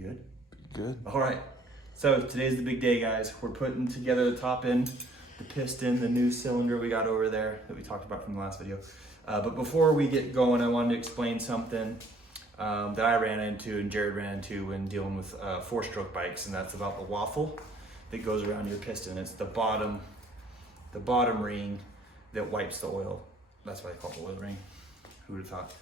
good? Good. All right. So today's the big day, guys. We're putting together the top end, the piston, the new cylinder we got over there that we talked about from the last video. But before we get going, I wanted to explain something that I ran into and Jared ran into when dealing with 4-stroke bikes, and that's about the waffle that goes around your piston. It's the bottom ring that wipes the oil. That's why they call it the oil ring. Who would have thought?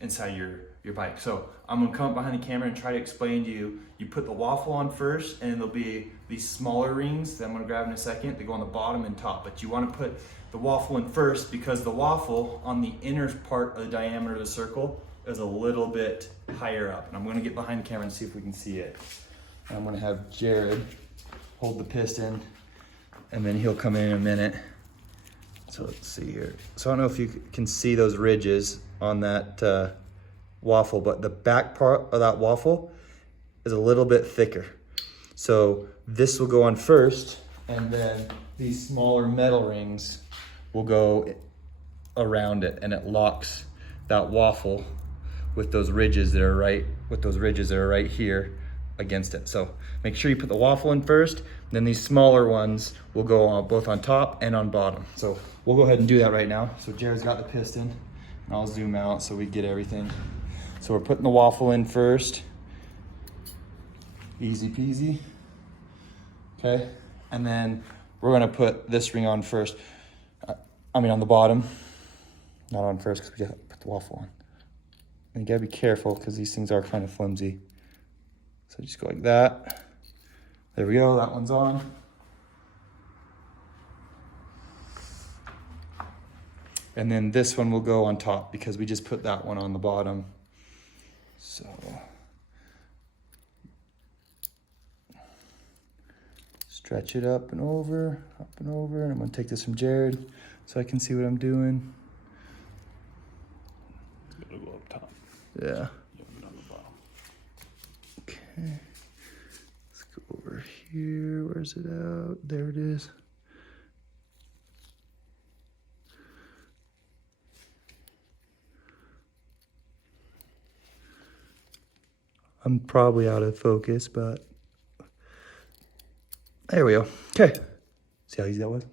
Inside your bike. So I'm gonna come up behind the camera and try to explain to you. You put the waffle on first, and there'll be these smaller rings that I'm gonna grab in a second. They go on the bottom and top, but you wanna put the waffle in first because the waffle on the inner part of the diameter of the circle is a little bit higher up. And I'm gonna get behind the camera and see if we can see it. And I'm gonna have Jared hold the piston, and then he'll come in a minute. So let's see here. So I don't know if you can see those ridges on that waffle, but the back part of that waffle is a little bit thicker. So this will go on first, and then these smaller metal rings will go around it, and it locks that waffle with those ridges that are right here against it. So make sure you put the waffle in first, then these smaller ones will go on both on top and on bottom. So we'll go ahead and do that right now. So Jared's got the piston, and I'll zoom out so we get everything. So we're putting the waffle in first. Easy peasy. Okay, and then we're gonna put this ring on first. On the bottom, not on first because we gotta put the waffle on. And you gotta be careful because these things are kind of flimsy. So just go like that. There we go, that one's on. And then this one will go on top because we just put that one on the bottom. So stretch it up and over, and I'm gonna take this from Jared so I can see what I'm doing. It's gonna go up top. Yeah. On the bottom. Okay. Let's go over here. Where's it out? There it is. I'm probably out of focus, but there we go. Okay. See how easy that was?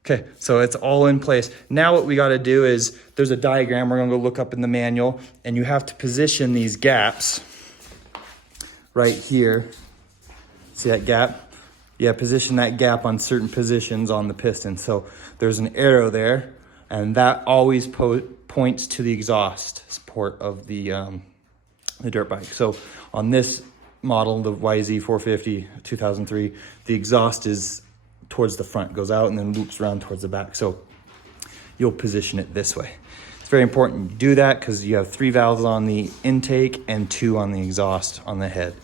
Okay, so it's all in place. Now what we gotta do is, there's a diagram we're gonna go look up in the manual, and you have to position these gaps right here. See that gap? Yeah, position that gap on certain positions on the piston. So there's an arrow there, and that always points to the exhaust support of the dirt bike. So on this model, the YZ450 2003, the exhaust is towards the front, goes out and then loops around towards the back. So you'll position it this way. It's very important you do that because you have 3 valves on the intake and 2 on the exhaust on the head.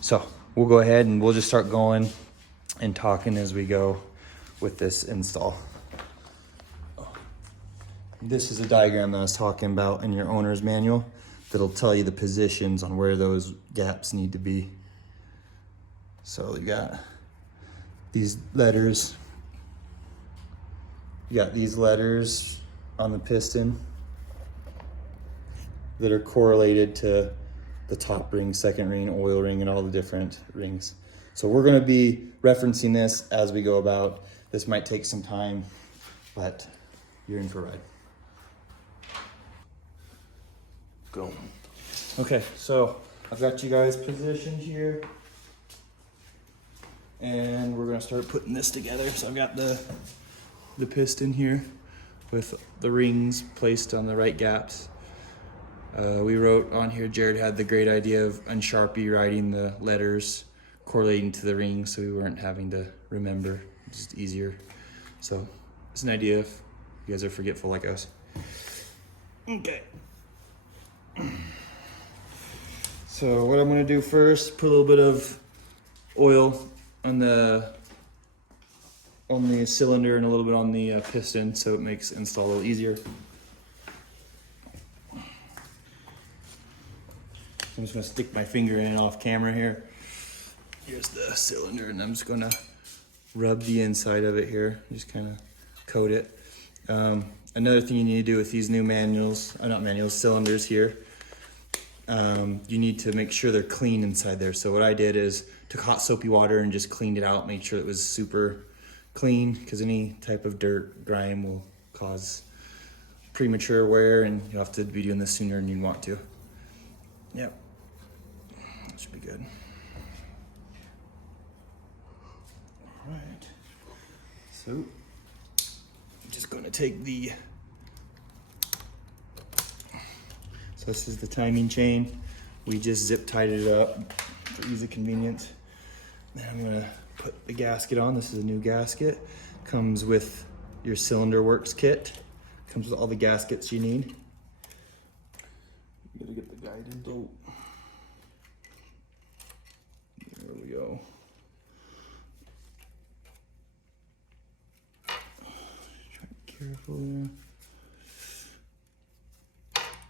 So we'll go ahead and we'll just start going and talking as we go with this install. This is a diagram that I was talking about in your owner's manual that'll tell you the positions on where those gaps need to be. So you got these letters. You got these letters on the piston that are correlated to the top ring, second ring, oil ring, and all the different rings. So we're gonna be referencing this as we go about. This might take some time, but you're in for a ride. Go. Okay, so I've got you guys positioned here, and we're gonna start putting this together. So I've got the piston here with the rings placed on the right gaps. We wrote on here, Jared had the great idea of Unsharpie writing the letters correlating to the rings so we weren't having to remember, just easier. So it's an idea if you guys are forgetful like us. Okay. So what I'm gonna do first, put a little bit of oil on the cylinder and a little bit on the piston so it makes install a little easier. I'm just gonna stick my finger in off camera here. Here's the cylinder, and I'm just gonna rub the inside of it here, just kind of coat it. Another thing you need to do with these new cylinders here you need to make sure they're clean inside there. So what I did is took hot soapy water and just cleaned it out, made sure it was super clean, because any type of dirt, grime will cause premature wear, and you'll have to be doing this sooner than you want to. Yep, that should be good. All right, so I'm just going to take so this is the timing chain. We just zip tied it up for ease of convenience. Then I'm gonna put the gasket on. This is a new gasket. Comes with your Cylinder Works kit. Comes with all the gaskets you need. You gotta get the guidance. Oh. There we go. Try to be careful there.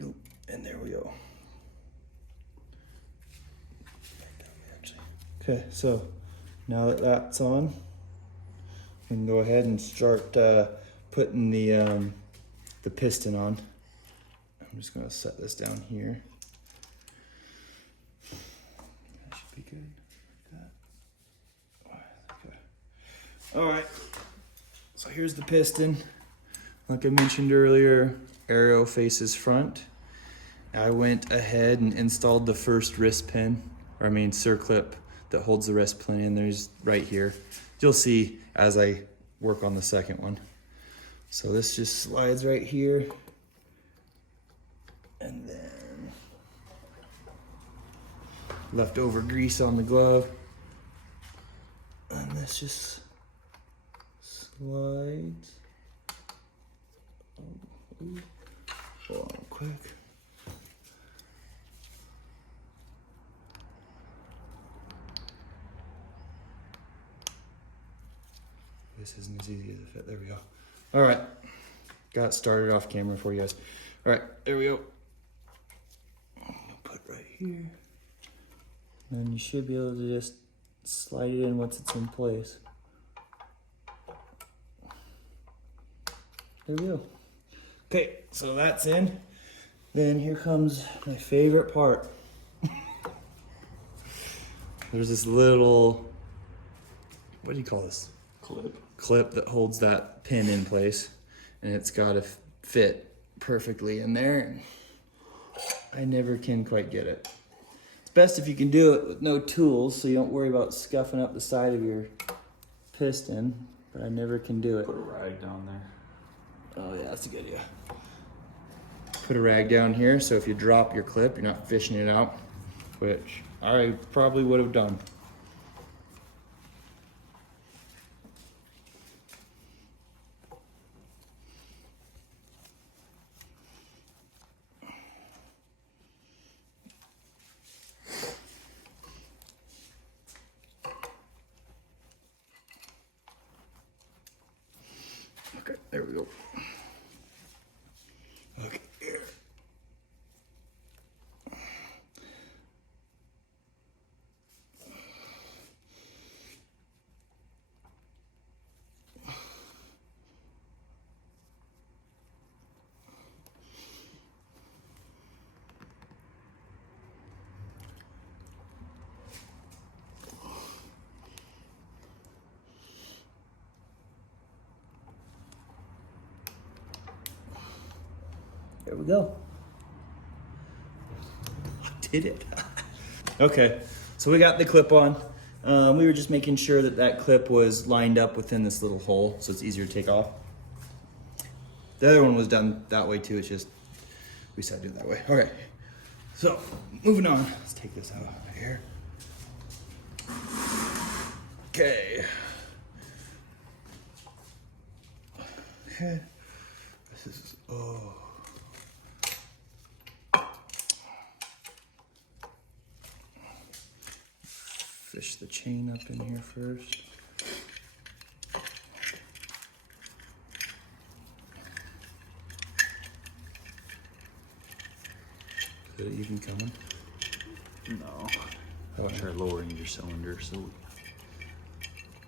Nope. And there we go. Okay, so now that that's on, we can go ahead and start putting the piston on. I'm just gonna set this down here. That should be good. Like that. Okay. All right. So here's the piston. Like I mentioned earlier, arrow faces front. I went ahead and installed the first wrist pin, or I mean circlip that holds the wrist pin in. There's right here. You'll see as I work on the second one. So this just slides right here. And then leftover grease on the glove. And this just slides. Hold on quick. This isn't as easy as it fit. There we go. All right. Got it started off camera for you guys. All right, there we go. Put right here. And you should be able to just slide it in once it's in place. There we go. Okay, so that's in. Then here comes my favorite part. There's this little, what do you call this? Clip that holds that pin in place, and it's got to fit perfectly in there. I never can quite get it. It's best if you can do it with no tools, so you don't worry about scuffing up the side of your piston, but I never can do it. Put a rag down there. Oh yeah, that's a good idea. Put a rag down here, so if you drop your clip, you're not fishing it out, which I probably would have done. Okay, there we go. Okay, here. There we go. I did it. Okay, so we got the clip on. We were just making sure that that clip was lined up within this little hole so it's easier to take off. The other one was done that way too, it's just we decided to do it that way. Okay, so moving on. Let's take this out of here. Okay. Okay. This is, oh. Fish the chain up in here first. Is it even coming? No. I want to try lowering your cylinder, so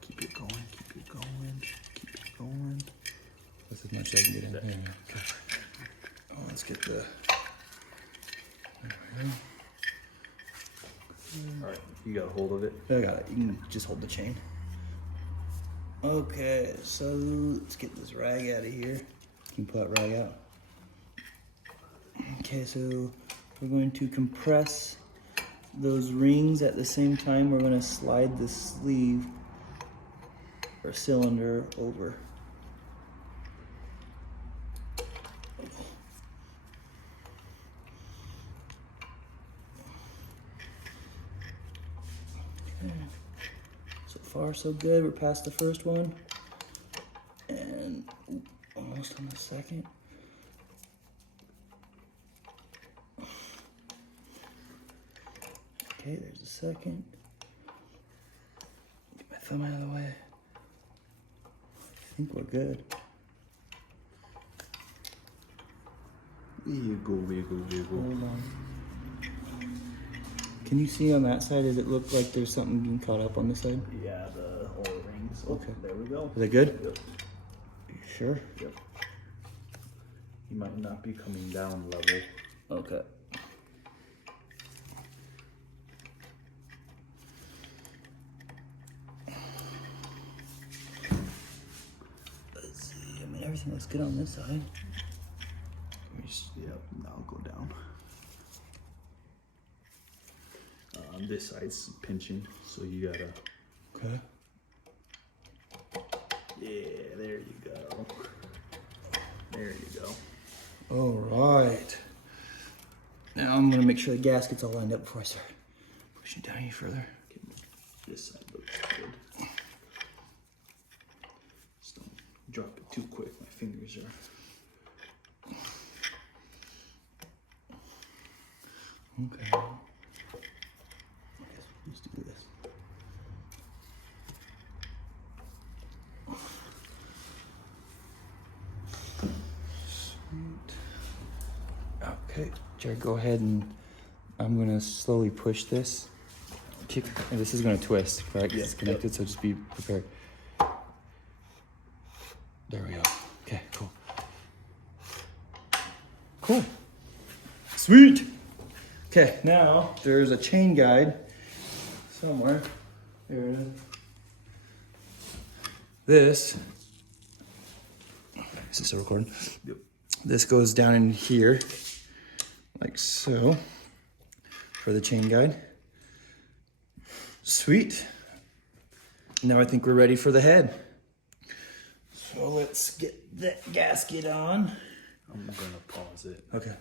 keep it going, keep it going, keep it going. That's as much as I can get in here. Okay. Oh, let's get the. There we go. All right, you got a hold of it? I got it. You can just hold the chain. Okay, so let's get this rag out of here. Can you pull that rag out? Okay, so we're going to compress those rings at the same time. We're going to slide the sleeve or cylinder over. Okay. So far, so good. We're past the first one. And almost on the second. Okay, there's the second. Get my thumb out of the way. I think we're good. Wiggle. Hold on. Can you see on that side, does it look like there's something being caught up on this side? Yeah, the O-rings. Okay. There we go. Is that good? Yep. You sure? Yep. You might not be coming down level. Okay. Let's see. I mean, everything looks good on this side. Yep, now go down. This side's pinching, so you gotta. Okay. Yeah, there you go. There you go. All right. Now I'm gonna make sure the gasket's all lined up before I start pushing it down any further. Okay, this side looks good. Just don't drop it too quick. My fingers are. Okay. Let's do this. Sweet. Okay, Jared, go ahead and I'm gonna slowly push this. And this is gonna twist, correct? Yeah. It's connected, so just be prepared. There we go. Okay, cool. Cool. Sweet. Okay, now there's a chain guide somewhere. There it is. This is this still recording? Yep. This goes down in here, like so, for the chain guide. Sweet. Now I think we're ready for the head. So let's get that gasket on. I'm gonna pause it. Okay.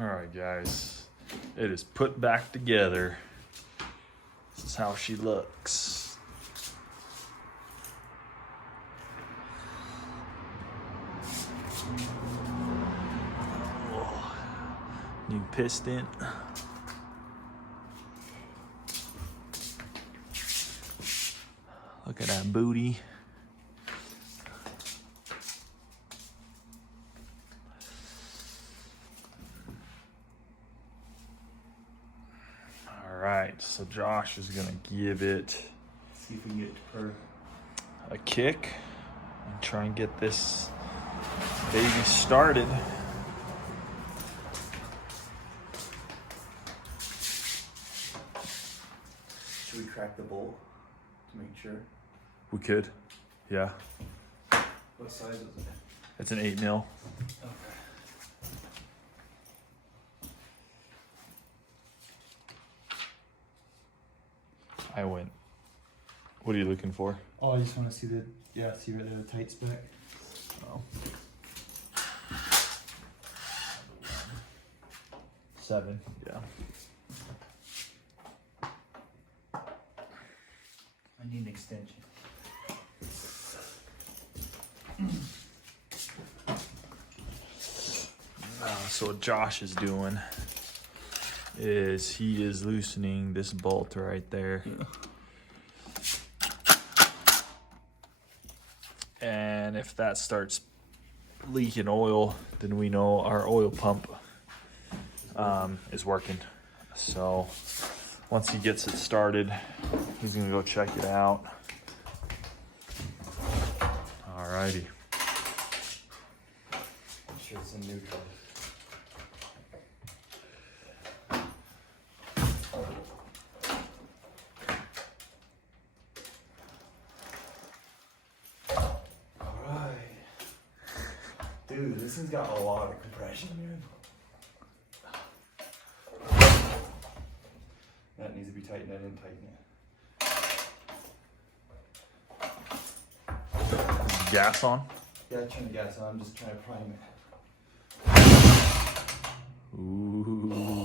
All right, guys, it is put back together. This is how she looks. Oh, new piston. Look at that booty. All right, so Josh is gonna give it, See if we can get to per. a kick and try and get this baby started. Should we crack the bolt to make sure? We could, yeah. What size is it? It's an 8 mil. Okay. I went. What are you looking for? Oh, I just want to see the, yeah, see right there, the tight spec. Oh. 7. Yeah. I need an extension. So what Josh is doing is he is loosening this bolt right there. Yeah. And if that starts leaking oil, then we know our oil pump is working. So once he gets it started, he's gonna go check it out. Alrighty. I'm sure it's in neutral. Dude, this thing's got a lot of compression, man. That needs to be tightened. I didn't tighten it. Gas on? Yeah, turn the gas on. I'm just trying to prime it. Ooh.